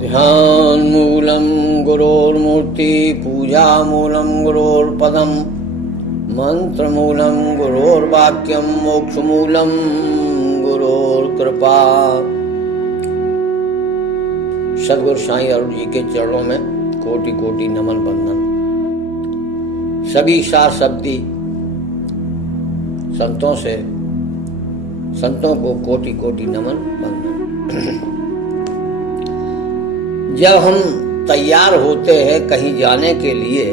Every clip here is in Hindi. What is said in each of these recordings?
ध्यान मूलम गुरोर्मूर्ति पूजा मूलम गुरोर्पदम मंत्र मूलम गुरोर्वाक्यम मोक्ष मूलम गुरोर्कृपा। सद्गुरु साईं अरुण जी के चरणों में कोटि कोटि नमन बंदन। सभी शास्त्रशब्दी संतों को कोटि कोटि नमन बंदन। जब हम तैयार होते हैं कहीं जाने के लिए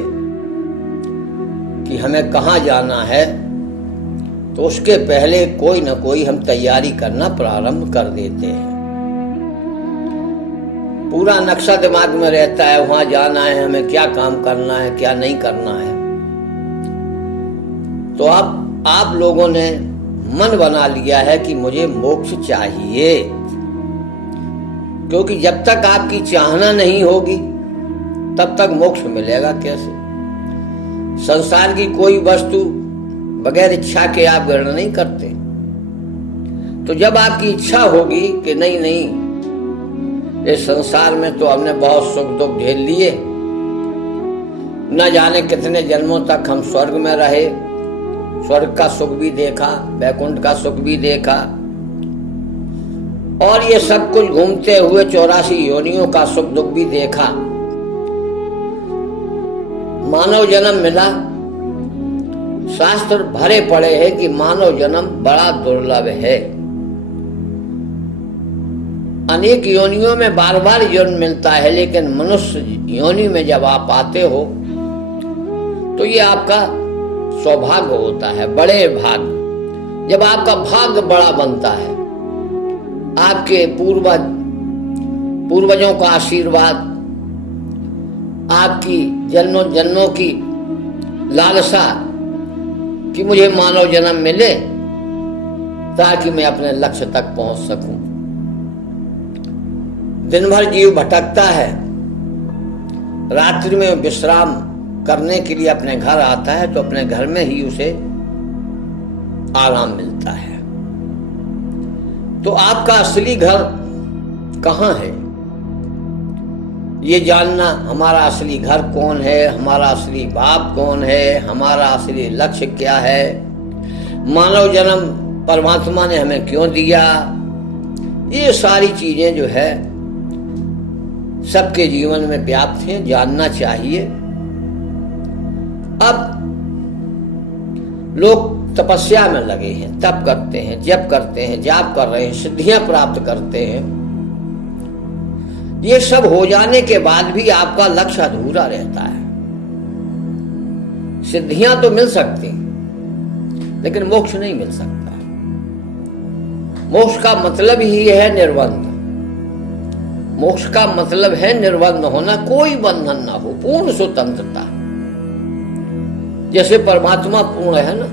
कि हमें कहाँ जाना है, तो उसके पहले कोई न कोई हम तैयारी करना प्रारंभ कर देते हैं। पूरा नक्शा दिमाग में रहता है, वहां जाना है, हमें क्या काम करना है, क्या नहीं करना है। तो आप लोगों ने मन बना लिया है कि मुझे मोक्ष चाहिए, क्योंकि जब तक आपकी चाहना नहीं होगी तब तक मोक्ष मिलेगा कैसे। संसार की कोई वस्तु बगैर इच्छा के आप ग्रहण नहीं करते। तो जब आपकी इच्छा होगी कि नहीं, इस संसार में तो हमने बहुत सुख दुख झेल लिए, न जाने कितने जन्मों तक हम स्वर्ग में रहे, स्वर्ग का सुख भी देखा, वैकुंठ का सुख भी देखा, और ये सब कुछ घूमते हुए 84 योनियों का सुख दुख भी देखा। मानव जन्म मिला, शास्त्र भरे पड़े हैं कि मानव जन्म बड़ा दुर्लभ है। अनेक योनियों में बार बार जन्म मिलता है, लेकिन मनुष्य योनि में जब आप आते हो तो ये आपका सौभाग्य होता है, बड़े भाग्य। जब आपका भाग्य बड़ा बनता है, आपके पूर्वजों का आशीर्वाद, आपकी जन्मों जन्मों की लालसा कि मुझे मानव जन्म मिले ताकि मैं अपने लक्ष्य तक पहुंच सकूं। दिन भर जीव भटकता है, रात्रि में विश्राम करने के लिए अपने घर आता है, तो अपने घर में ही उसे आराम मिलता है। तो आपका असली घर कहाँ है, ये जानना, हमारा असली घर कौन है, हमारा असली बाप कौन है, हमारा असली लक्ष्य क्या है, मानव जन्म परमात्मा ने हमें क्यों दिया, ये सारी चीजें जो है सबके जीवन में व्याप्त हैं, जानना चाहिए। अब लोग तपस्या में लगे हैं, तप करते हैं, जप करते हैं, जाप कर रहे हैं, सिद्धियां प्राप्त करते हैं। ये सब हो जाने के बाद भी आपका लक्ष्य अधूरा रहता है। सिद्धियां तो मिल सकती, लेकिन मोक्ष नहीं मिल सकता। मोक्ष का मतलब ही है निर्बंध। मोक्ष का मतलब है निर्बंध होना, कोई बंधन ना हो, पूर्ण स्वतंत्रता। जैसे परमात्मा पूर्ण है ना,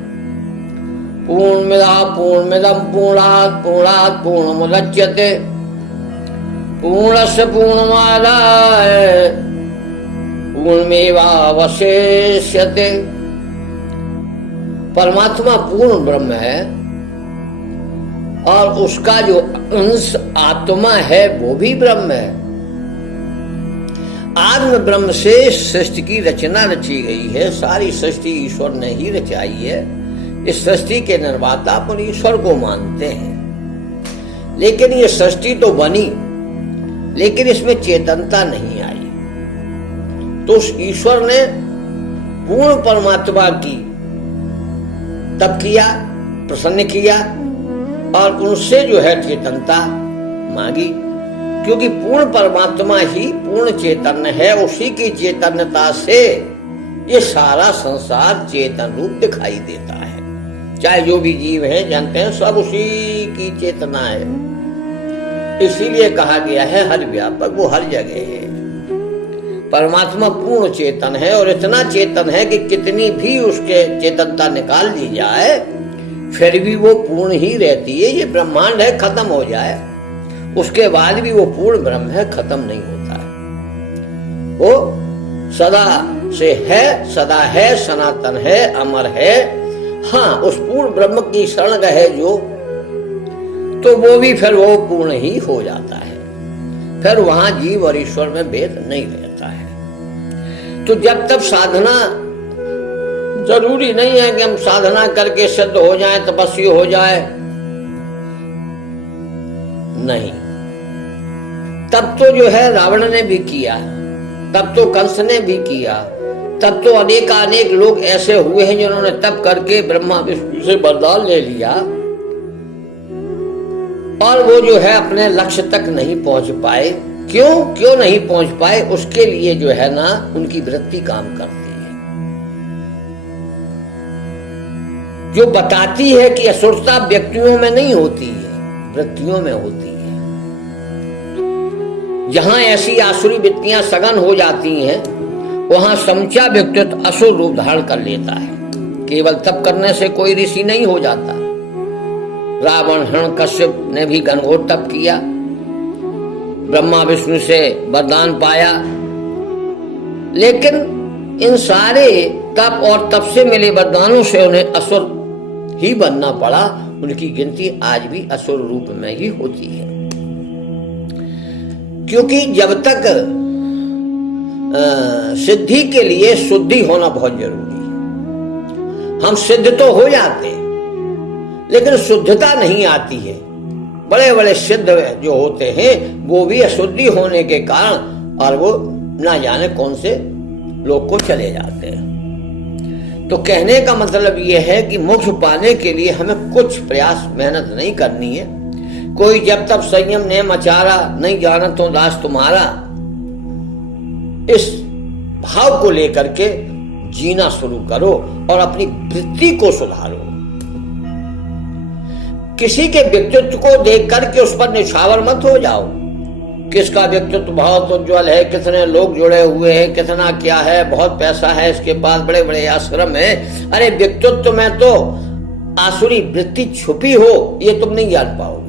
पूर्णमिदं पूर्णात् पूर्णमुदच्यते पूर्णस्य पूर्णमादाय पूर्णमेवावशिष्यते। परमात्मा पूर्ण ब्रह्म है, और उसका जो अंश आत्मा है वो भी ब्रह्म है। आत्म ब्रह्म से सृष्टि की रचना रची गई है। सारी सृष्टि ईश्वर ने ही रचाई है। इस सृष्टि के निर्माता पर ईश्वर को मानते हैं, लेकिन ये सृष्टि तो बनी, लेकिन इसमें चेतनता नहीं आई। तो उस ईश्वर ने पूर्ण परमात्मा की तप किया, प्रसन्न किया, और उनसे जो है चेतनता मांगी, क्योंकि पूर्ण परमात्मा ही पूर्ण चैतन्य है। उसी की चैतन्यता से ये सारा संसार चेतन रूप दिखाई देता है। चाहे जो भी जीव है, जानते हैं, सब उसी की चेतना है। इसीलिए कहा गया है हर व्यापक, वो हर जगह है। परमात्मा पूर्ण चेतन है, और इतना चेतन है कि कितनी भी उसके चेतनता निकाल दी जाए फिर भी वो पूर्ण ही रहती है। ये ब्रह्मांड है, खत्म हो जाए उसके बाद भी वो पूर्ण ब्रह्म है, खत्म नहीं होता है। वो सदा से है, सदा है, सनातन है, अमर है। हाँ, उस पूर्ण ब्रह्म की शरण रहे जो, तो वो भी फिर वो पूर्ण ही हो जाता है। फिर वहां जीव और ईश्वर में भेद नहीं रहता है। तो जब तक साधना, जरूरी नहीं है कि हम साधना करके सिद्ध हो जाए, तपस्वी हो जाए, नहीं। तब तो जो है रावण ने भी किया, तब तो कंस ने भी किया, तब तो अनेक लोग ऐसे हुए हैं जिन्होंने तप करके ब्रह्मा विष्णु से वरदान ले लिया और वो जो है अपने लक्ष्य तक नहीं पहुंच पाए। क्यों नहीं पहुंच पाए? उसके लिए जो है ना उनकी वृत्ति काम करती है, जो बताती है कि असुरता व्यक्तियों में नहीं होती है, वृत्तियों में होती है। जहां ऐसी आसुरी वृत्तियां सघन हो जाती हैं, वहां समूचा व्यक्तित्व असुर रूप धारण कर लेता है। केवल तप करने से कोई ऋषि नहीं हो जाता। रावण, हिरण्यकश्यप ने भी घनघोर तप किया, ब्रह्मा विष्णु से वरदान पाया, लेकिन इन सारे तप और तप से मिले वरदानों से उन्हें असुर ही बनना पड़ा। उनकी गिनती आज भी असुर रूप में ही होती है, क्योंकि जब तक सिद्धि के लिए शुद्धि होना बहुत जरूरी है। हम सिद्ध तो हो जाते हैं, लेकिन शुद्धता नहीं आती है। बड़े बड़े सिद्ध जो होते हैं वो भी अशुद्धि होने के कारण और वो ना जाने कौन से लोग को चले जाते हैं। तो कहने का मतलब ये है कि मोक्ष पाने के लिए हमें कुछ प्रयास, मेहनत नहीं करनी है। कोई जब तक संयम ने मचारा, नहीं जाना तो दास तुम्हारा, इस भाव को लेकर के जीना शुरू करो और अपनी वृत्ति को सुधारो। किसी के व्यक्तित्व को देख करके उस पर निछावर मत हो जाओ। किसका व्यक्तित्व बहुत उज्ज्वल है, कितने लोग जुड़े हुए हैं, कितना क्या है, बहुत पैसा है इसके पास, बड़े बड़े आश्रम है। अरे व्यक्तित्व में तो आसुरी वृत्ति छुपी हो, ये तुम नहीं जान पाओगे।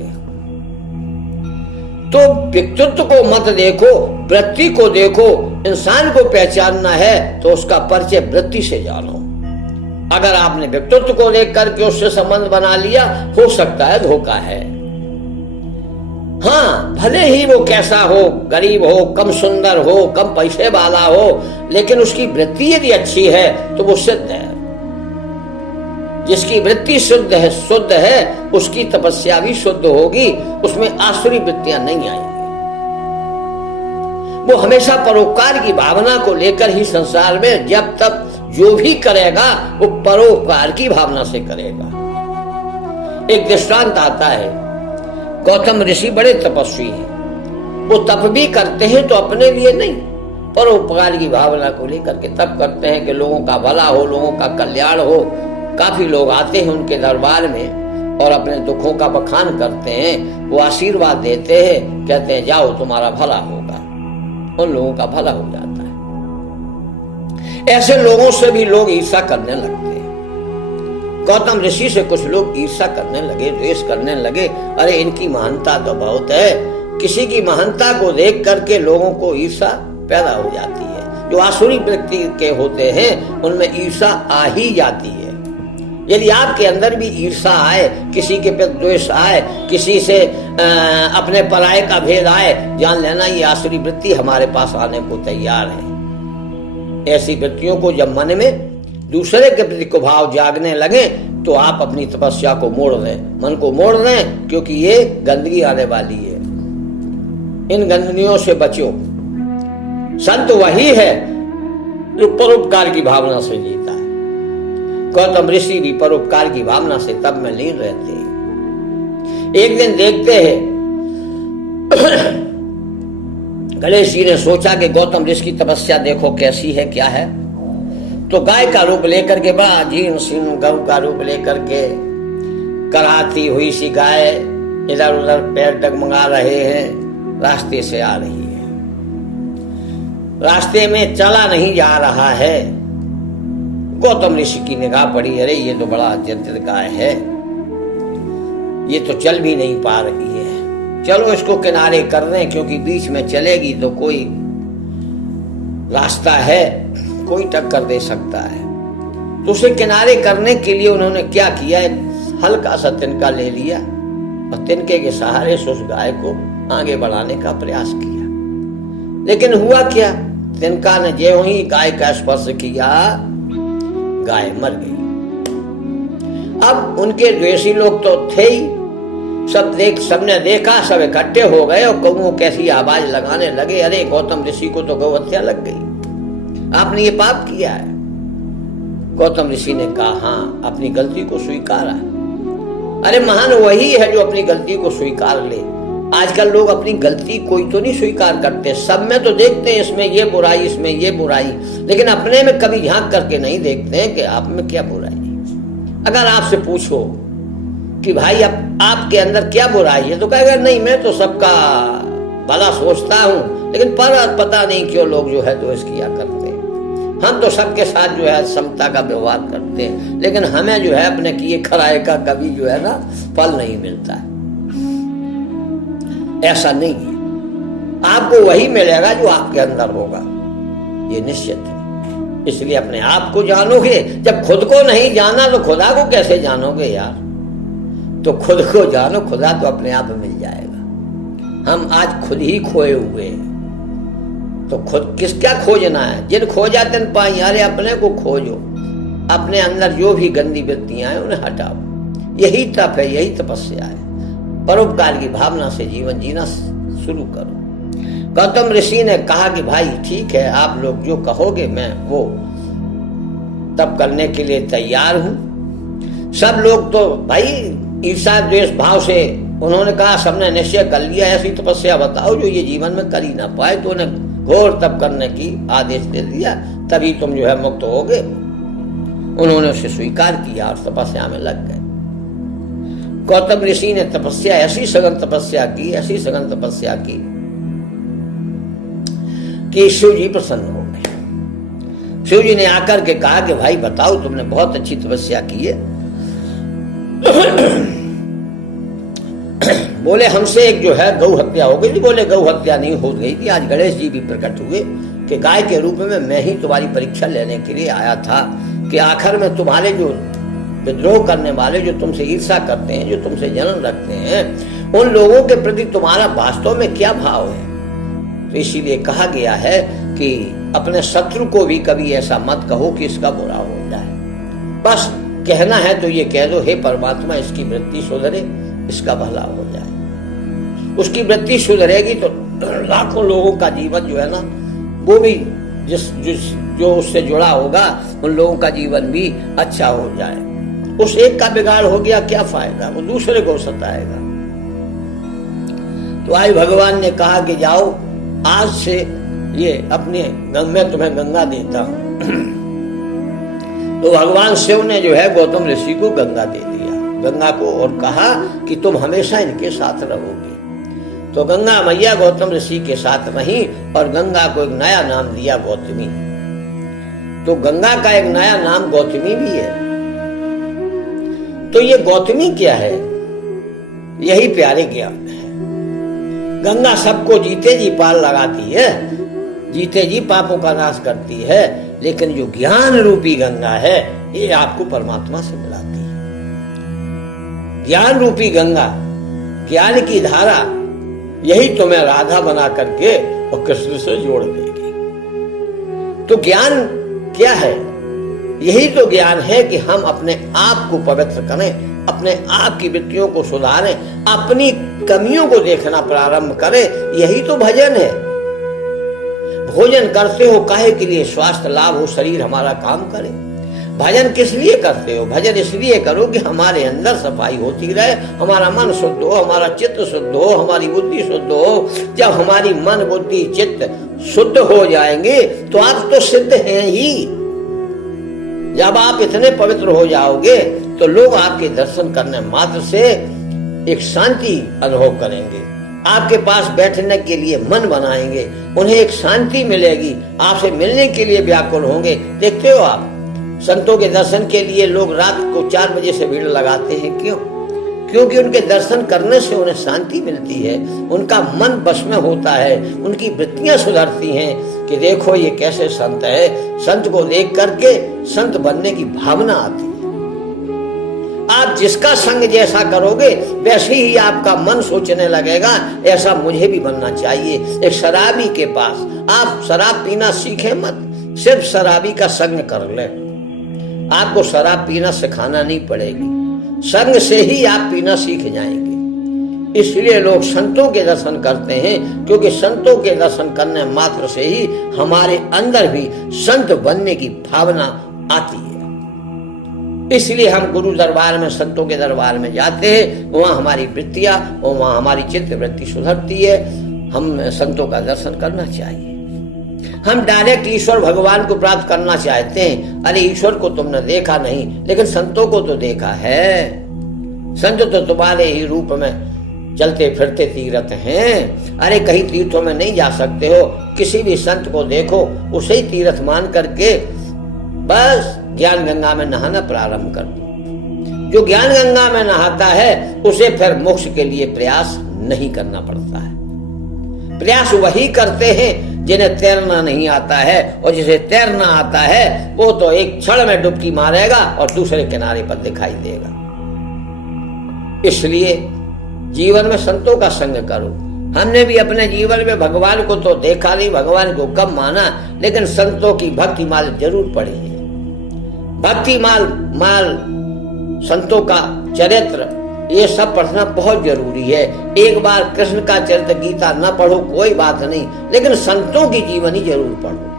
तो व्यक्तित्व को मत देखो, वृत्ति को देखो। इंसान को पहचानना है तो उसका परिचय वृत्ति से जानो। अगर आपने व्यक्तित्व को देख करके उससे संबंध बना लिया, हो सकता है धोखा है। हाँ, भले ही वो कैसा हो, गरीब हो, कम सुंदर हो, कम पैसे वाला हो, लेकिन उसकी वृत्ति यदि अच्छी है तो वो सिद्ध है। जिसकी वृत्ति शुद्ध है उसकी तपस्या भी शुद्ध होगी, उसमें आसुरी वृत्तियां नहीं आएंगी। वो हमेशा परोपकार की भावना को लेकर ही संसार में जब तक जो भी करेगा वो परोपकार की भावना से करेगा। एक दृष्टांत आता है, गौतम ऋषि बड़े तपस्वी हैं। वो तप भी करते हैं तो अपने लिए नहीं, परोपकार की भावना को लेकर के तप करते हैं कि लोगों का भला हो, लोगों का कल्याण हो। काफी लोग आते हैं उनके दरबार में और अपने दुखों का बखान करते हैं। वो आशीर्वाद देते हैं, कहते हैं जाओ तुम्हारा भला होगा। उन लोगों का भला हो जाता है। ऐसे लोगों से भी लोग ईर्ष्या करने लगते हैं। गौतम ऋषि से कुछ लोग ईर्ष्या करने लगे, द्वेष करने लगे। अरे इनकी महानता तो बहुत है। किसी की महानता को देख करके लोगों को ईर्ष्या पैदा हो जाती है। जो आसुरी व्यक्ति के होते हैं उनमें ईर्ष्या आ ही जाती है। यदि आपके अंदर भी ईर्ष्या आए, किसी के प्रति द्वेष आए, किसी से अपने पराये का भेद आए, जान लेना ये आसुरी वृत्ति हमारे पास आने को तैयार है। ऐसी वृत्तियों को जब मन में दूसरे के प्रति को भाव जागने लगे तो आप अपनी तपस्या को मोड़ दें, मन को मोड़ दें, क्योंकि ये गंदगी आने वाली है। इन गंदगियों से बचो। संत वही है जो परोपकार की भावना से जीता है। गौतम ऋषि भी परोपकार की भावना से तब में लीन रहते हैं। एक दिन देखते हैं गणेश जी ने सोचा कि गौतम ऋषि की तपस्या देखो कैसी है, क्या है। तो गाय का रूप लेकर के, बड़ा जीर्ण शीर्ण गऊ का रूप लेकर के, कराती हुई सी गाय इधर उधर पैर डगमगा रहे हैं, रास्ते से आ रही है। रास्ते में चला नहीं जा रहा है। गौतम ऋषि की निगाह पड़ी, अरे ये तो बड़ा जंतुर गाय है, ये तो चल भी नहीं पा रही है। चलो इसको किनारे कर दें, क्योंकि बीच में चलेगी तो कोई रास्ता है, कोई टक्कर दे सकता है। तो उसे किनारे करने के लिए उन्होंने क्या किया, हल्का सा तिनका ले लिया और तिनके के सहारे से उस गाय को आगे बढ़ाने का प्रयास किया। लेकिन हुआ क्या, तिनका ने जो ही गाय का स्पर्श किया, गाय मर गई। अब उनके द्वेषी लोग तो थे ही, सबने देखा, सब इकट्ठे हो गए और कौओं कैसी आवाज लगाने लगे, अरे गौतम ऋषि को तो गौ हत्या लग गई, आपने ये पाप किया है। गौतम ऋषि ने कहा, हाँ, अपनी गलती को स्वीकारा। अरे महान वही है जो अपनी गलती को स्वीकार ले। आजकल लोग अपनी गलती कोई तो नहीं स्वीकार करते, सब में तो देखते हैं इसमें ये बुराई, इसमें ये बुराई, लेकिन अपने में कभी झांक करके नहीं देखते हैं कि आप में क्या बुराई है। अगर आपसे पूछो कि भाई अब आपके अंदर क्या बुराई है, तो कहेगा नहीं, मैं तो सबका भला सोचता हूं, लेकिन पर पता नहीं क्यों लोग जो है द्वेष किया करते हैं। हम तो सबके साथ जो है समता का व्यवहार करते हैं, लेकिन हमें जो है अपने किए खराए का कभी जो है ना फल नहीं मिलता है। ऐसा नहीं है, आपको वही मिलेगा जो आपके अंदर होगा, ये निश्चित है। इसलिए अपने आप को जानोगे, जब खुद को नहीं जाना तो खुदा को कैसे जानोगे यार। तो खुद को जानो, खुदा तो अपने आप मिल जाएगा। हम आज खुद ही खोए हुए हैं, तो खुद किसका खोजना है, जिन खोजा तिन पाई, अरे अपने को खोजो, अपने अंदर जो भी गंदी वृत्तियां हैं उन्हें हटाओ। यही तप है, यही तपस्या है। परोपकार की भावना से जीवन जीना शुरू करो। गौतम ऋषि ने कहा कि भाई ठीक है, आप लोग जो कहोगे मैं वो तप करने के लिए तैयार हूं। सब लोग तो भाई ईर्षा द्वेष भाव से उन्होंने कहा, सबने निश्चय कर लिया, ऐसी तपस्या बताओ जो ये जीवन में कर ही ना पाए। तो उन्हें घोर तप करने की आदेश दे दिया, तभी तुम जो है मुक्त होगे। उन्होंने उसे स्वीकार किया और तपस्या में लग गए। गौतम ऋषि ने तपस्या, ऐसी सघन तपस्या की, ऐसी सघन तपस्या की कि शिव जी प्रसन्न हो गए। शिव जी ने आकर के कहा कि भाई बताओ, तुमने बहुत अच्छी तपस्या की है। बोले हमसे एक जो है गौ हत्या हो गई थी। बोले गौ हत्या नहीं हो गई थी, आज गणेश जी भी प्रकट हुए कि गाय के रूप में मैं ही तुम्हारी परीक्षा लेने के लिए आया था कि आखिर में तुम्हारे जो विद्रोह करने वाले, जो तुमसे ईर्षा करते हैं, जो तुमसे जलन रखते हैं, उन लोगों के प्रति तुम्हारा वास्तव में क्या भाव है। तो इसीलिए कहा गया है कि अपने शत्रु को भी कभी ऐसा मत कहो कि इसका बुरा हो जाए। बस कहना है तो ये कह दो, हे परमात्मा इसकी वृत्ति सुधरे, इसका भला हो जाए। उसकी वृत्ति सुधरेगी तो लाखों लोगों का जीवन जो है ना, वो भी जो उससे जुड़ा होगा उन लोगों का जीवन भी अच्छा हो जाए। उस एक का बिगाड़ हो गया क्या फायदा, वो दूसरे को सताएगा। तो आज भगवान ने कहा कि जाओ, आज से ये अपने मैं तुम्हें गंगा देता हूं। तो भगवान शिव ने जो है गौतम ऋषि को गंगा दे दिया, गंगा को, और कहा कि तुम हमेशा इनके साथ रहोगे। तो गंगा मैया गौतम ऋषि के साथ रही और गंगा को एक नया नाम दिया, गौतमी। तो गंगा का एक नया नाम गौतमी भी है। तो ये गौतमी क्या है, यही प्यारे ज्ञान है। गंगा सबको जीते जी पार लगाती है, जीते जी पापों का नाश करती है, लेकिन जो ज्ञान रूपी गंगा है ये आपको परमात्मा से मिलाती है। ज्ञान रूपी गंगा, ज्ञान की धारा, यही तुम्हें राधा बना करके और कृष्ण से जोड़ देगी। तो ज्ञान क्या है, यही तो ज्ञान है कि हम अपने आप को पवित्र करें, अपने आप की वृत्तियों को सुधारें, अपनी कमियों को देखना प्रारंभ करें। यही तो भजन है। भोजन करते हो काहे के लिए, स्वास्थ्य लाभ हो, शरीर हमारा काम करे। भजन किस लिए करते हो, भजन इसलिए करो कि हमारे अंदर सफाई होती रहे, हमारा मन शुद्ध हो, हमारा चित्त शुद्ध हो, हमारी बुद्धि शुद्ध हो। जब हमारी मन बुद्धि चित्त शुद्ध हो जाएंगे तो आप तो सिद्ध हैं ही। जब आप इतने पवित्र हो जाओगे तो लोग आपके दर्शन करने मात्र से एक शांति अनुभव करेंगे, आपके पास बैठने के लिए मन बनाएंगे, उन्हें एक शांति मिलेगी, आपसे मिलने के लिए व्याकुल होंगे। देखते हो आप संतों के दर्शन के लिए लोग रात को 4 बजे से भीड़ लगाते हैं, क्यों? क्योंकि उनके दर्शन करने से उन्हें शांति मिलती है, उनका मन बस में होता है, उनकी वृत्तियां सुधरती हैं कि देखो ये कैसे संत है। संत को देख करके संत बनने की भावना आती है। आप जिसका संग जैसा करोगे वैसे ही आपका मन सोचने लगेगा ऐसा मुझे भी बनना चाहिए। एक शराबी के पास आप शराब पीना सीखे मत, सिर्फ शराबी का संग कर ले। आपको शराब पीना सिखाना नहीं पड़ेगी, संग से ही आप पीना सीख जाएंगे। इसलिए लोग संतों के दर्शन करते हैं, क्योंकि संतों के दर्शन करने मात्र से ही हमारे अंदर भी संत बनने की भावना आती है। इसलिए हम गुरु दरबार में, संतों के दरबार में जाते हैं, वहां हमारी वृत्तियां, वहां हमारी चित्त वृत्ति सुधरती है। हम संतों का दर्शन करना चाहिए। हम डायरेक्ट ईश्वर भगवान को प्राप्त करना चाहते हैं। अरे ईश्वर को तुमने देखा नहीं, लेकिन संतों को तो देखा है। संत तो तुम्हारे ही रूप में चलते फिरते तीर्थ हैं। अरे कहीं तीर्थों में नहीं जा सकते हो, किसी भी संत को देखो, उसे ही तीर्थ मान करके बस ज्ञान गंगा में नहाना प्रारंभ कर दो। जो ज्ञान गंगा में नहाता है उसे फिर मोक्ष के लिए प्रयास नहीं करना पड़ता है। प्रयास वही करते हैं जिन्हें तैरना नहीं आता है, और जिसे तैरना आता है वो तो एक क्षण में डुबकी मारेगा और दूसरे किनारे पर दिखाई देगा। इसलिए जीवन में संतों का संग करो। हमने भी अपने जीवन में भगवान को तो देखा नहीं, भगवान को कम माना, लेकिन संतों की भक्ति माल जरूर पढ़ी है। भक्ति माल संतों का चरित्र, ये सब पढ़ना बहुत जरूरी है। एक बार कृष्ण का चरित्र गीता न पढ़ो कोई बात नहीं, लेकिन संतों की जीवनी जरूर पढ़ो।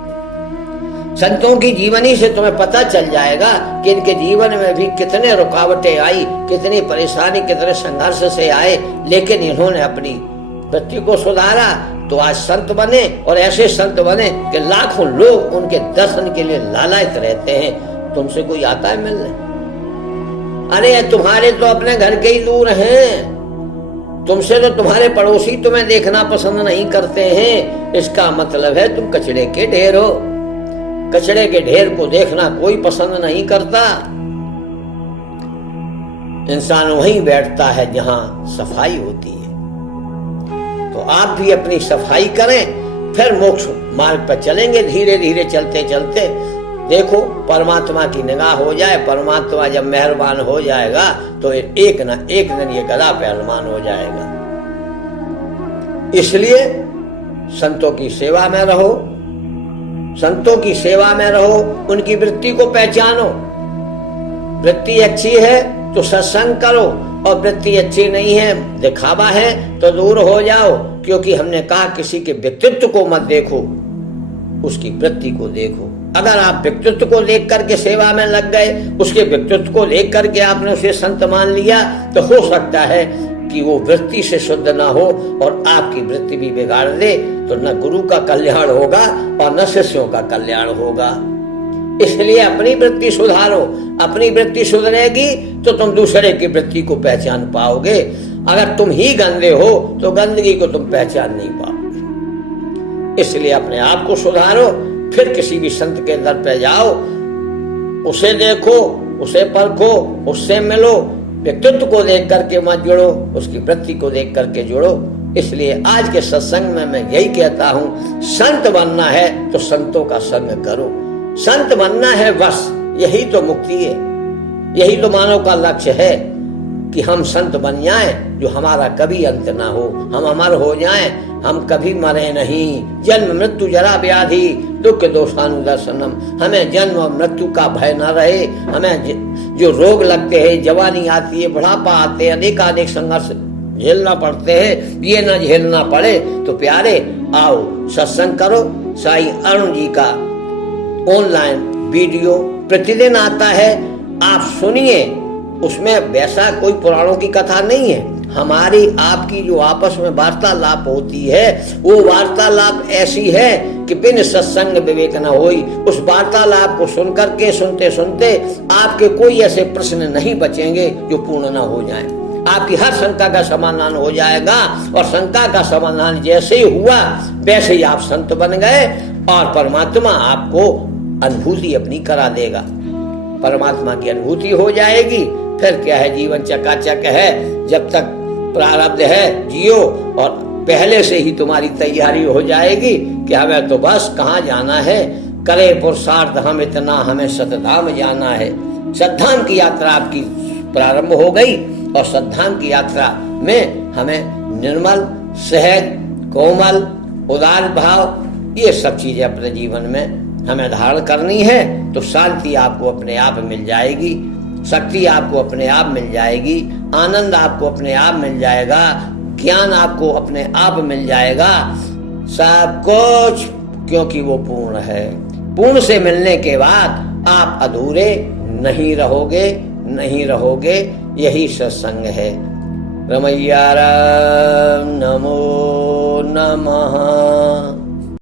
संतों की जीवनी से तुम्हें पता चल जाएगा कि इनके जीवन में भी कितने रुकावटें आई, कितनी परेशानी, कितने संघर्ष से आए, लेकिन इन्होंने अपनी वृत्ति को सुधारा तो आज संत बने। और ऐसे संत बने कि लाखों लोग उनके दर्शन के लिए लालायित रहते हैं। तुमसे कोई आता है मिलने? अरे तुम्हारे तो अपने घर के ही दूर हैं, तुमसे तो तुम्हारे पड़ोसी तुम्हें देखना पसंद नहीं करते हैं। इसका मतलब है तुम कचड़े के ढेर हो। कचड़े के ढेर को देखना कोई पसंद नहीं करता। इंसान वहीं बैठता है जहां सफाई होती है। तो आप भी अपनी सफाई करें, फिर मोक्ष मार्ग पर चलेंगे। धीरे धीरे चलते चलते देखो परमात्मा की निगाह हो जाए। परमात्मा जब मेहरबान हो जाएगा तो एक न एक दिन ये गधा पहलवान हो जाएगा। इसलिए संतों की सेवा में रहो, संतों की सेवा में रहो, उनकी वृत्ति को पहचानो। वृत्ति अच्छी है तो सत्संग करो, और वृत्ति अच्छी नहीं है, दिखावा है, तो दूर हो जाओ। क्योंकि हमने कहा किसी के व्यक्तित्व को मत देखो, उसकी वृत्ति को देखो। अगर आप व्यक्तित्व को देख करके सेवा में लग गए, उसके व्यक्तित्व को देख करके आपने उसे संत मान लिया, तो हो सकता है कि वो वृत्ति से शुद्ध ना हो और आपकी वृत्ति भी बिगाड़ दे। तो न गुरु का कल्याण होगा और न शिष्यों का कल्याण होगा। इसलिए अपनी वृत्ति सुधारो। अपनी वृत्ति सुधरेगी तो तुम दूसरे की वृत्ति को पहचान पाओगे। अगर तुम ही गंदे हो तो गंदगी को तुम पहचान नहीं पाओगे। इसलिए अपने आप को सुधारो, फिर किसी भी संत के दर पे जाओ, उसे देखो, उसे परखो, उससे मिलो। व्यक्तित्व को देख करके मत जुड़ो, उसकी वृत्ति को देख करके जुड़ो। इसलिए आज के सत्संग में मैं यही कहता हूं, संत बनना है तो संतों का संग करो। संत बनना है बस, यही तो मुक्ति है, यही तो मानव का लक्ष्य है कि हम संत बन जाएं, जो हमारा कभी अंत ना हो, हम अमर हो जाएं, हम कभी मरे नहीं। जन्म मृत्यु जरा व्याधि दुख दोषानुदर्शनम, हमें जन्म और मृत्यु का भय न रहे। हमें जो रोग लगते हैं, जवानी आती है, बुढ़ापा आते हैं, अनेकानेक संघर्ष झेलना पड़ते हैं, ये न झेलना पड़े। तो प्यारे आओ सत्संग करो। साईं अरुण जी का ऑनलाइन वीडियो प्रतिदिन आता है, आप सुनिए। उसमें वैसा कोई पुराणों की कथा नहीं है। हमारी आपकी जो आपस में वार्तालाप होती है, वो वार्तालाप ऐसी है कि बिन सत्संग विवेक न होई। उस वार्तालाप को सुनकर के सुनते सुनते आपके कोई ऐसे प्रश्न नहीं बचेंगे जो पूर्ण न हो जाएं। आपकी हर शंका का समाधान हो जाएगा, और शंका का समाधान जैसे ही हुआ वैसे ही आप संत बन गए, और परमात्मा आपको अनुभूति अपनी करा देगा। परमात्मा की अनुभूति हो जाएगी। फिर क्या है, जीवन चकाचक है। जब तक प्रारब्ध है जियो, और पहले से ही तुम्हारी तैयारी हो जाएगी कि हमें तो बस कहाँ जाना है। करे पुरुषार्थ हम इतना, हमें सतधाम जाना है। सतधाम की यात्रा आपकी प्रारंभ हो गई और सद्धाम की यात्रा में हमें निर्मल, सहज, कोमल, उदार भाव, ये सब चीजें अपने जीवन में हमें धारण करनी है। तो शांति आपको अपने आप मिल जाएगी, शक्ति आपको अपने आप मिल जाएगी, आनंद आपको अपने आप मिल जाएगा, ज्ञान आपको अपने आप मिल जाएगा, सब कुछ, क्योंकि वो पूर्ण है। पूर्ण से मिलने के बाद आप अधूरे नहीं रहोगे। यही सत्संग है। रमैया राम नमो नमः।